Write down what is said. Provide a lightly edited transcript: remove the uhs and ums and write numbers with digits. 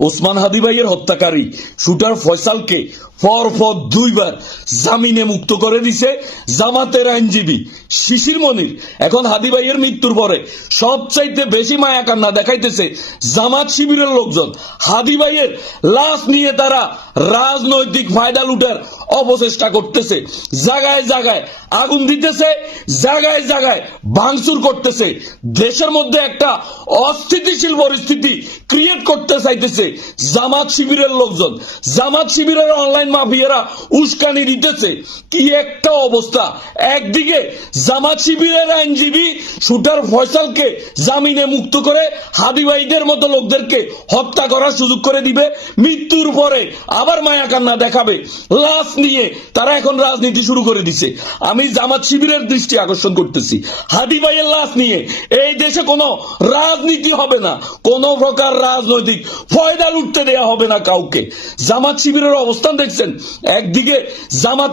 ওসমান হাদি ভাইয়ের হত্যাকারী শুটার ফয়সালকে পরপর 2 বার জামিনে মুক্ত করে দিছে জামাতের আইনজীবী শিশির মনির। এখন হাদি ভাইয়ের মৃত্যুর পরে সবচাইতে বেশি মায়া কান্না দেখাইতেছে জামাত শিবিরের লোকজন। হাদি ভাইয়ের লাশ নিয়ে তারা রাজনৈতিক ফায়দা লুটার অপচেষ্টা করতেছে, জায়গায় জায়গায় আগুন দিতেছে, জায়গায় জায়গায় ভাঙচুর করতেছে, দেশের মধ্যে একটা অস্থিতিশীল পরিস্থিতি ক্রিয়েট করতে চাইতেছে জামাত শিবিরের লোকজন। জামাত শিবিরের অনলাইন মাফিয়ারা উস্কানি দিতেছে। কি একটা অবস্থা! একদিকে জামাত শিবিরের আইনজীবী শুটার ফয়সালকে জামিনে মুক্ত করে হাদি ভাইদের মতো লোকদেরকে হত্যা করার সুযোগ করে দিবে, মৃত্যুর পরে আবার মায়া কান্না দেখাবে লাশ নিয়ে। তারা এখন রাজনীতি শুরু করে দিছে। আমি জামাত শিবিরের দৃষ্টি আকর্ষণ করতেছি, হাদি ভাইয়ের লাশ নিয়ে এই দেশে কোনো রাজনীতি হবে না, কোনো প্রকার রাজনৈতিক ফয়দা লুটতে দেয়া হবে না কাউকে। জামাত শিবিরের অবস্থান দেখছেন, একদিকে জামাত